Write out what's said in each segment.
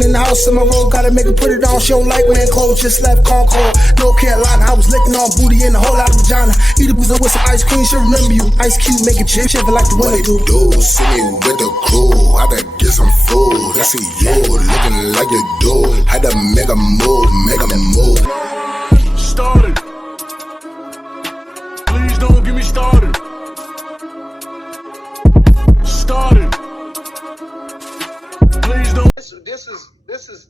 Walking in the house in my road, gotta make her put it on. She don't like wearing clothes, just left Concord. North Carolina, I was licking on booty and a whole lot of vagina. Eat a pizza with some ice cream, she'll remember you. Ice Cube, make it chip like the winter do. See me with the crew, I gotta get some food. I see you looking like you do. Had to make a move, make a move. Started. Please don't get me started. Started. Please don't. This is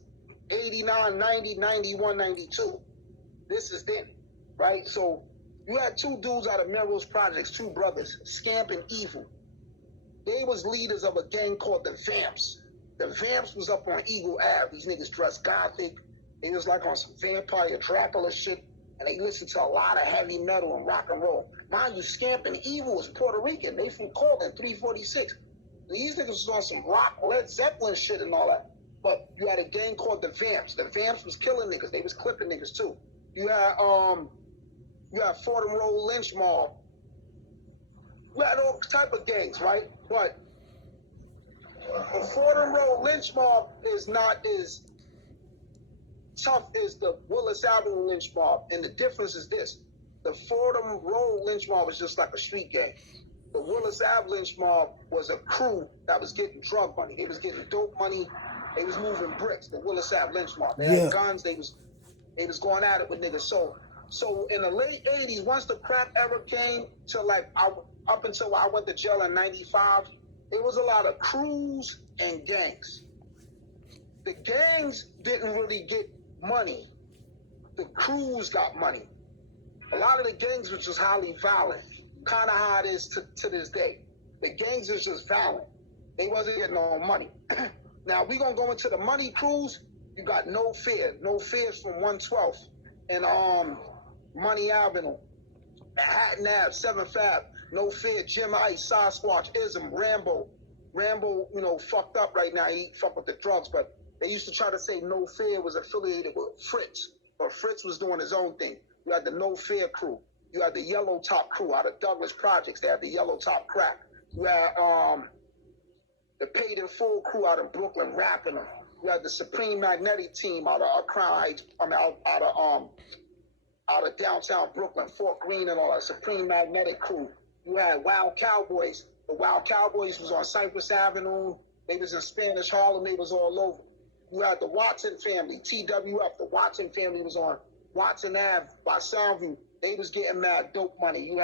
89, 90, 91, 92. This is then, right? So you had two dudes out of Melrose Projects, two brothers, Scamp and Evil. They was leaders of a gang called the Vamps. The Vamps was up on Eagle Ave. These niggas dressed gothic. They was like on some vampire Dracula shit, and they listened to a lot of heavy metal and rock and roll. Mind you, Scamp and Evil was Puerto Rican. They from Colton, 346. These niggas was on some rock, Led Zeppelin shit and all that. But you had a gang called the Vamps. The Vamps was killing niggas. They was clipping niggas too. You had Fordham Road Lynch Mobb. You had all type of gangs, right? But the Fordham Road Lynch Mobb is not as tough as the Willis Avenue Lynch Mobb. And the difference is this. The Fordham Road Lynch Mobb was just like a street gang. The Willis Ave Lynch Mobb was a crew that was getting drug money. They was getting dope money. They was moving bricks. The Willis Ave Lynch Mobb. They had guns. They was going at it with niggas. So in the late 80s, once the crack era came to up until I went to jail in 95, it was a lot of crews and gangs. The gangs didn't really get money. The crews got money. A lot of the gangs was just highly violent. Kind of how it is to this day. The gangs is just violent. They wasn't getting no money. Now, we going to go into the money crews. You got No Fear. No Fear's from 112th and Money Avenue, Manhattan Ave, 7th Ave. No Fear, Jim Ice, Sasquatch, Ism, Rambo. Rambo, fucked up right now. He fucked with the drugs, but they used to try to say No Fear was affiliated with Fritz, but Fritz was doing his own thing. You had the No Fear crew. You had the Yellow Top crew out of Douglas Projects. They had the Yellow Top crack. You had the Paid in Full crew out of Brooklyn rapping them. You had the Supreme Magnetic team out of Crown Heights. Out of downtown Brooklyn, Fort Greene and all that. Supreme Magnetic crew. You had Wild Cowboys. The Wild Cowboys was on Cypress Avenue. They was in Spanish Harlem. They was all over. You had the Watson family, TWF. The Watson family was on Watson Ave by Soundview. They was getting mad dope money. You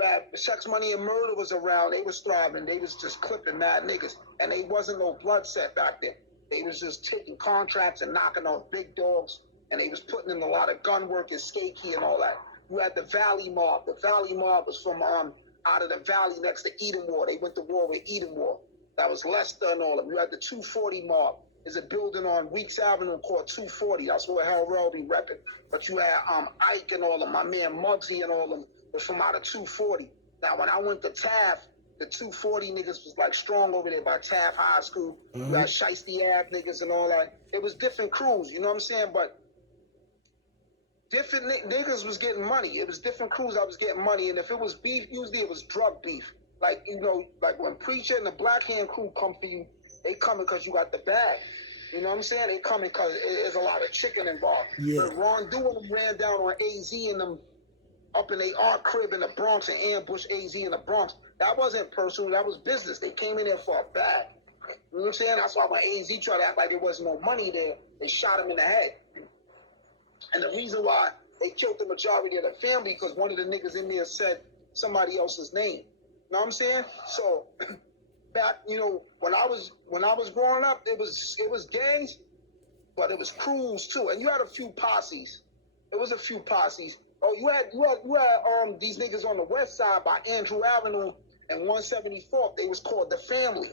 had Sex, Money, and Murder was around. They was thriving. They was just clipping mad niggas. And they wasn't no blood set back then. They was just taking contracts and knocking off big dogs. And they was putting in a lot of gun work and skate key and all that. You had the Valley Mobb. The Valley Mobb was from out of the valley next to Edenmore. They went to war with Edenmore. That was Lester and all of them. You had the 240 Mobb. There's a building on Weeks Avenue called 240. That's where Hell Rel be repping. But you had Ike and all of them. My man Muggsy and all of them was from out of 240. Now, when I went to Taft, the 240 niggas was like strong over there by Taft High School. You had Shiesty Ave niggas and all that. It was different crews, you know what I'm saying? But different niggas was getting money. It was different crews that was getting money. And if it was beef, usually it was drug beef. Like, like when Preacher and the Black Hand crew come for you, they coming because you got the bag. You know what I'm saying? They coming because there's a lot of chicken involved. Yeah. But Ron Dewey ran down on AZ and them up in their art crib in the Bronx and ambushed AZ in the Bronx. That wasn't personal. That was business. They came in there for a bag. You know what I'm saying? That's why when AZ tried to act like there wasn't no money there, they shot him in the head. And the reason why they killed the majority of the family because one of the niggas in there said somebody else's name. You know what I'm saying? So back, when I was growing up, it was gangs, but it was crews too. And you had a few posses. It was a few posses. Oh, you had these niggas on the west side by Andrew Avenue and 174th. They was called the Family.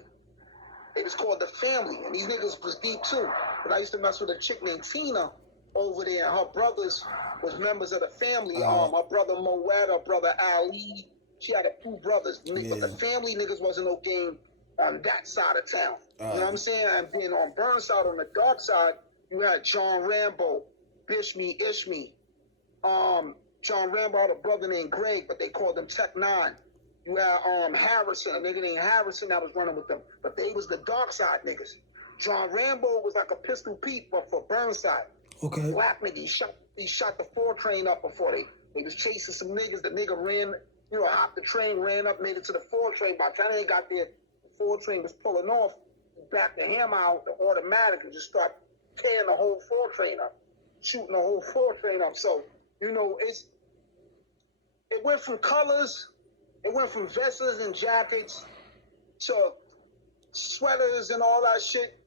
And these niggas was deep too. But I used to mess with a chick named Tina over there, and her brothers was members of the family. Her brother Moet, her brother Ali. She had a few brothers. Yeah. But the family niggas wasn't no game on that side of town. You know what I'm saying? And being on Burnside on the dark side, you had John Rambo, Bishme, Ishme. John Rambo had a brother named Greg, but they called him Tech 9. You had Harrison, a nigga named Harrison that was running with them. But they was the dark side niggas. John Rambo was like a Pistol Pete, but for Burnside. Okay. Black nigga, he shot the 4 train up before they was chasing some niggas. The nigga ran, hopped the train, ran up, made it to the 4 train. By the time they got there, the 4 train was pulling off. He backed the hammer out, the automatic, and just start tearing the whole 4 train up, shooting the whole 4 train up. So, it went from colors, it went from vests and jackets to sweaters and all that shit.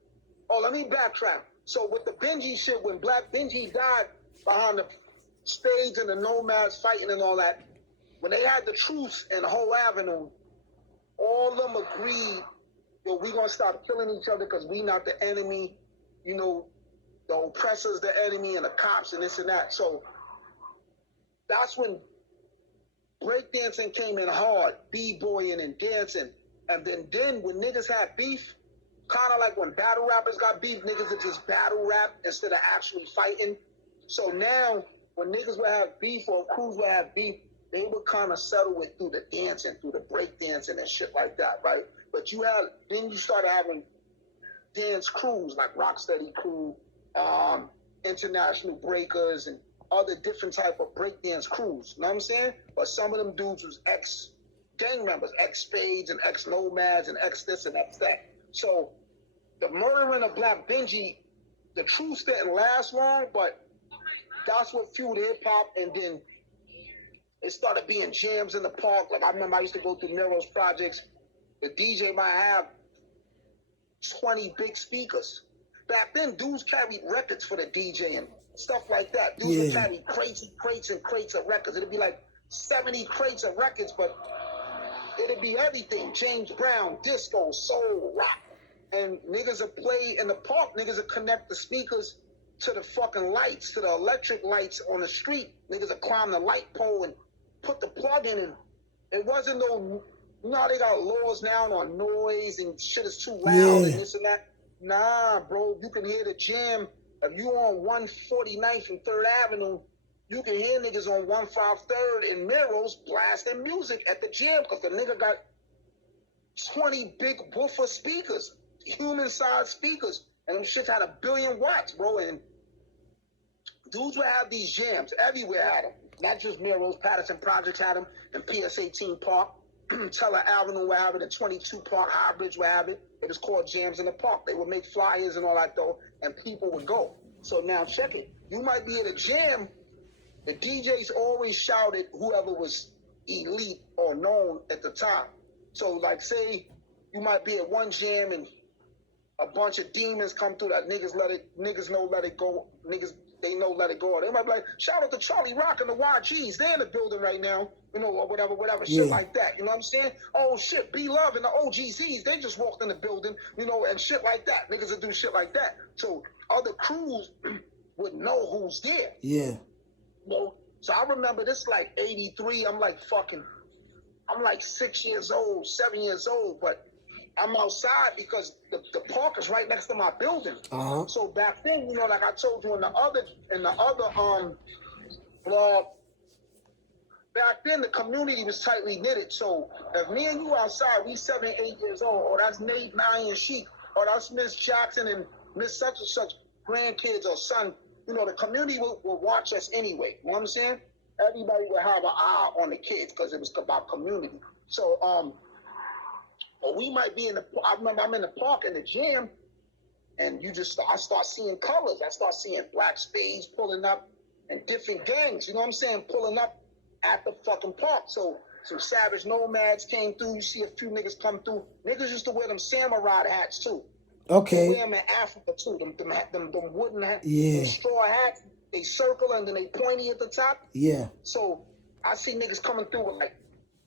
Oh, let me backtrack. So with the Benji shit, when Black Benji died behind the stage and the nomads fighting and all that, when they had the truce in Whole Avenue, all of them agreed, we gonna stop killing each other because we not the enemy, the oppressor's the enemy and the cops and this and that. So that's when breakdancing came in hard, b-boying and dancing. And then when niggas had beef, kind of like when battle rappers got beef, niggas would just battle rap instead of actually fighting. So now, when niggas would have beef or crews would have beef, they would kind of settle it through the dancing, through the break dancing and shit like that, right? But then you started having dance crews like Rocksteady Crew, International Breakers, and other different type of breakdance crews. You know what I'm saying? But some of them dudes was ex-gang members, ex-Spades and ex-Nomads and ex-this and ex-that. So the murdering of Black Benji, the truth didn't last long, but that's what fueled hip-hop. And then it started being jams in the park. Like I remember I used to go through Nero's projects. The DJ might have 20 big speakers. Back then, dudes carried records for the DJ and stuff like that. Dudes would carry crates and crates of records. It'd be like 70 crates of records, but it'd be everything. James Brown, disco, soul, rock. And niggas would play in the park. Niggas would connect the speakers to the fucking lights, to the electric lights on the street. Niggas would climb the light pole and put the plug in. And it wasn't no, they got laws now on noise and shit is too loud and this and that. Nah, bro, you can hear the jam. If you on 149th and 3rd Avenue, you can hear niggas on 153rd and Murderous blasting music at the jam because the nigga got 20 big woofer speakers, human-sized speakers, and them shits had 1 billion watts, bro. And dudes would have these jams. Everywhere had them. Not just Murderous, Patterson Projects had them, and PS 18 Park. Teller Avenue would have it, and 22 Park, Highbridge would have it. It was called Jams in the Park. They would make flyers and all that, though, and people would go. So now check it. You might be at a jam. The DJs always shouted whoever was elite or known at the time. So, like, say you might be at one jam and a bunch of demons come through that niggas know let it go. Niggas, they know let it go. They might be like, shout out to Charlie Rock and the YGs. They're in the building right now. Or whatever, shit like that. You know what I'm saying? Oh, shit, B-Love and the OGZs, they just walked in the building, and shit like that. Niggas would do shit like that. So other crews would know who's there. Yeah. So I remember this like 83. I'm like 6 years old, 7 years old, but I'm outside because the park is right next to my building. Uh-huh. So back then, like I told you in the other blog, back then the community was tightly knitted. So if me and you outside, we 7, 8 years old, or that's Nate and Iron Sheik, or that's Miss Jackson and Miss such and such grandkids or son, the community will watch us anyway. You know what I'm saying? Everybody will have an eye on the kids because it was about community. So, or we might be I remember I'm in the park in the gym, and I start seeing colors. I start seeing Black Spades pulling up and different gangs, you know what I'm saying, pulling up at the fucking park. So some Savage Nomads came through. You see a few niggas come through. Niggas used to wear them samurai hats too. Okay. They wear them in Africa too. Them wooden hats, them straw hats. They circle and then they pointy at the top. Yeah. So I see niggas coming through with like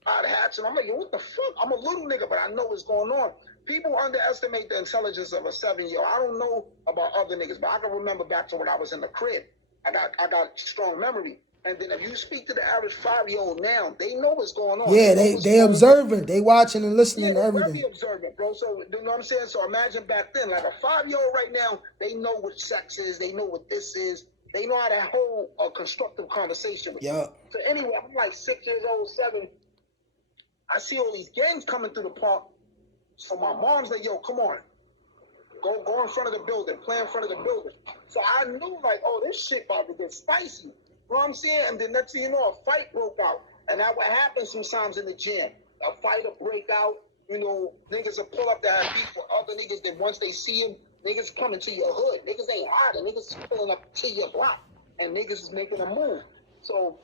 odd hats, and I'm like, yo, what the fuck? I'm a little nigga, but I know what's going on. People underestimate the intelligence of a 7-year-old. I don't know about other niggas, but I can remember back to when I was in the crib. I got strong memory. And then if you speak to the average 5-year-old now, they know what's going on. Yeah, they observant. They watching and listening to everything. They're observant, bro. So, you know what I'm saying? So imagine back then, like a 5-year-old right now, they know what sex is. They know what this is. They know how to hold a constructive conversation with you. So anyway, I'm like 6 years old, 7. I see all these gangs coming through the park. So my mom's like, yo, come on. Go in front of the building. Play in front of the building. So I knew, like, oh, this shit about to get spicy. You know what I'm saying? And then next thing you know, a fight broke out. And that would happen sometimes in the gym. A fight will break out. You know, niggas will pull up to have beef with other niggas. Then once they see him, niggas coming to your hood. Niggas ain't hiding. Niggas is pulling up to your block. And niggas is making a move. So,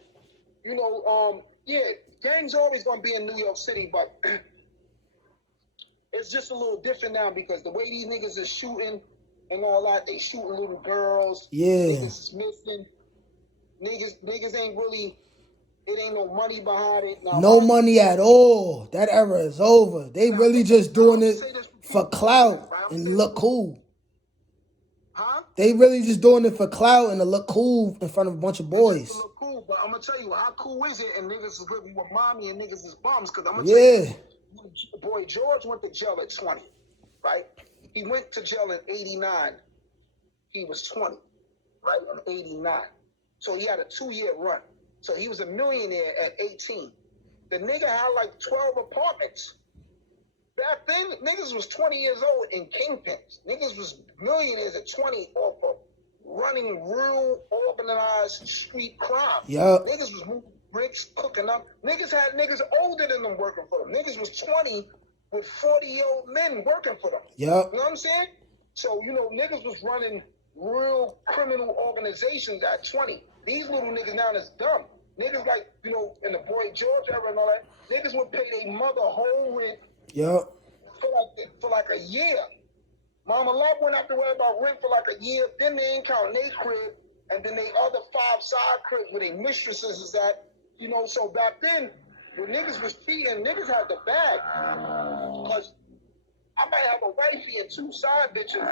you know, yeah, gangs always going to be in New York City, but it's just a little different now because the way these niggas is shooting and all that, they shooting little girls. Yeah. Niggas is missing. Niggas ain't really, it ain't no money behind it. Now, No money at all. That era is over. They really just doing it for clout and look cool. Huh? They really just doing it for clout and to look cool in front of a bunch of boys. To look cool, but I'm gonna tell you, how cool is it? And niggas is living with mommy and niggas is bums. Cause I'm gonna tell you, boy George went to jail at 20, right? He went to jail in 89. He was 20, right? In 89. So he had a 2-year run. So he was a millionaire at 18. The nigga had like 12 apartments. Back then, niggas was 20 years old in kingpins. Niggas was millionaires at 20 off of running real organized street crime. Yep. Niggas was moving bricks, cooking up. Niggas had niggas older than them working for them. Niggas was 20 with 40-year-old men working for them. Yep. You know what I'm saying? So, you know, niggas was running real criminal organizations at 20. These little niggas now is dumb. Niggas like, you know, in the Boy George era and all that, niggas would pay their mother whole rent. Yep. For like a year. Mama Love went out to worry about rent for like a year. Then they ain't counting their crib. And then they other 5 side cribs where their mistresses is at. You know, so back then, when niggas was cheating, niggas had the bag. Because I might have a wifey and 2 side bitches.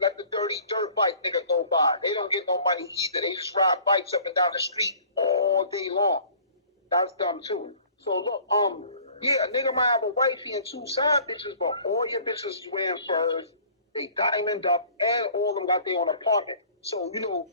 Let the dirty dirt bike nigga go by. They don't get no money either. They just ride bikes up and down the street all day long. That's dumb too. So look, yeah, a nigga might have a wifey and 2 side bitches, but all your bitches is wearing furs, they diamond up, and all of them got their own apartment. So, you know,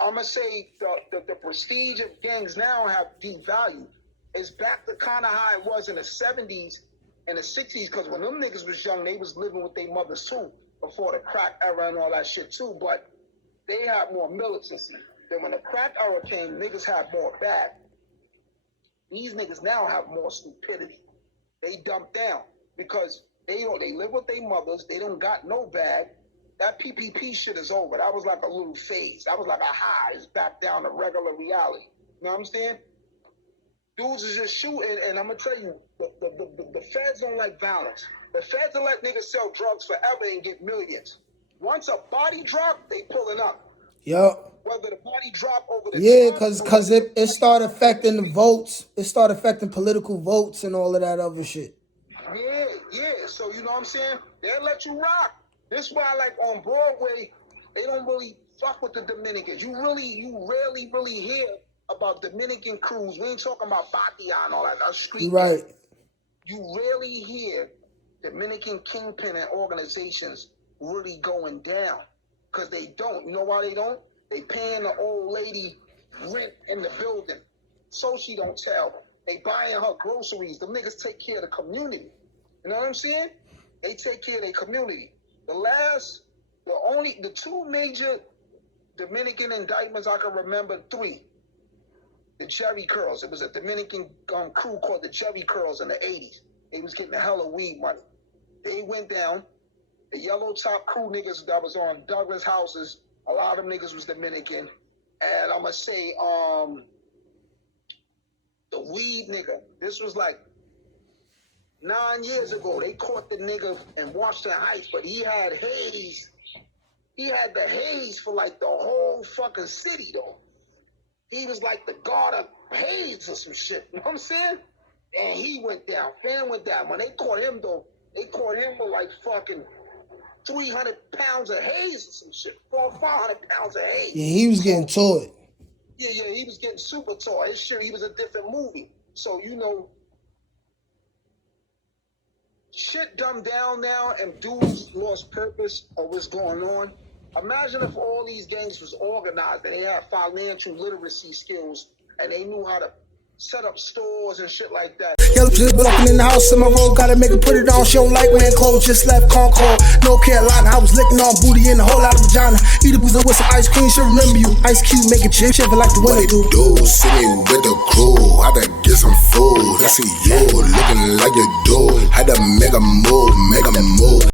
I'm gonna say the prestige of gangs now have devalued. It's back to kind of how it was in the 70s and the 60s, because when them niggas was young, they was living with their mothers too, before the crack era and all that shit too, but they had more militancy. Then when the crack era came, niggas had more bad. These niggas now have more stupidity. They dump down because they live with their mothers. They don't got no bag. That PPP shit is over. That was like a little phase. That was like a high. It's back down to regular reality. You know what I'm saying? Dudes is just shooting, and I'm gonna tell you, the feds don't like violence. The feds will let niggas sell drugs forever and get millions. Once a body drop, they pulling up. Yep. Whether the body drop over the because it started affecting the votes. It started affecting political votes and all of that other shit. Yeah. So you know what I'm saying? They'll let you rock. This is why, like on Broadway, they don't really fuck with the Dominicans. You rarely really hear about Dominican crews. We ain't talking about Batia and all that. That's street. Right. You rarely hear Dominican kingpin and organizations really going down. Because they don't. You know why they don't? They paying the old lady rent in the building. So she don't tell. They buying her groceries. The niggas take care of the community. You know what I'm saying? They take care of their community. The 2 major Dominican indictments I can remember, 3. The Jerry Curls. It was a Dominican crew called the Jerry Curls in the 80s. They was getting a hell of weed money. They went down. The yellow top crew niggas that was on Douglas houses, a lot of them niggas was Dominican. And I'm going to say, the weed nigga, this was like 9 years ago. They caught the nigga in Washington Heights, but he had haze. He had the haze for like the whole fucking city, though. He was like the god of haze or some shit. You know what I'm saying? And he went down. Fan went down. When they caught him, though, they caught him with like fucking 300 pounds of haze or some shit. 400-500 pounds of haze. Yeah, he was getting to it. Yeah, he was getting super tall. His shit, he was a different movie. So, you know, shit dumbed down now and dudes lost purpose of what's going on. Imagine if all these gangs was organized and they had financial literacy skills and they knew how to set up stores and shit like that. Yellow just blocking in the house in my road, gotta make it put it on. She don't like wearing clothes, just left Concord, North Carolina. I was licking on booty in a whole lot of vagina. Eat a boozer with some ice cream, she'll remember you. Ice Cube making chip, shiver like the winter do. See me with the crew, I had to get some food. I see you looking like you do. Had to make a move, make a move.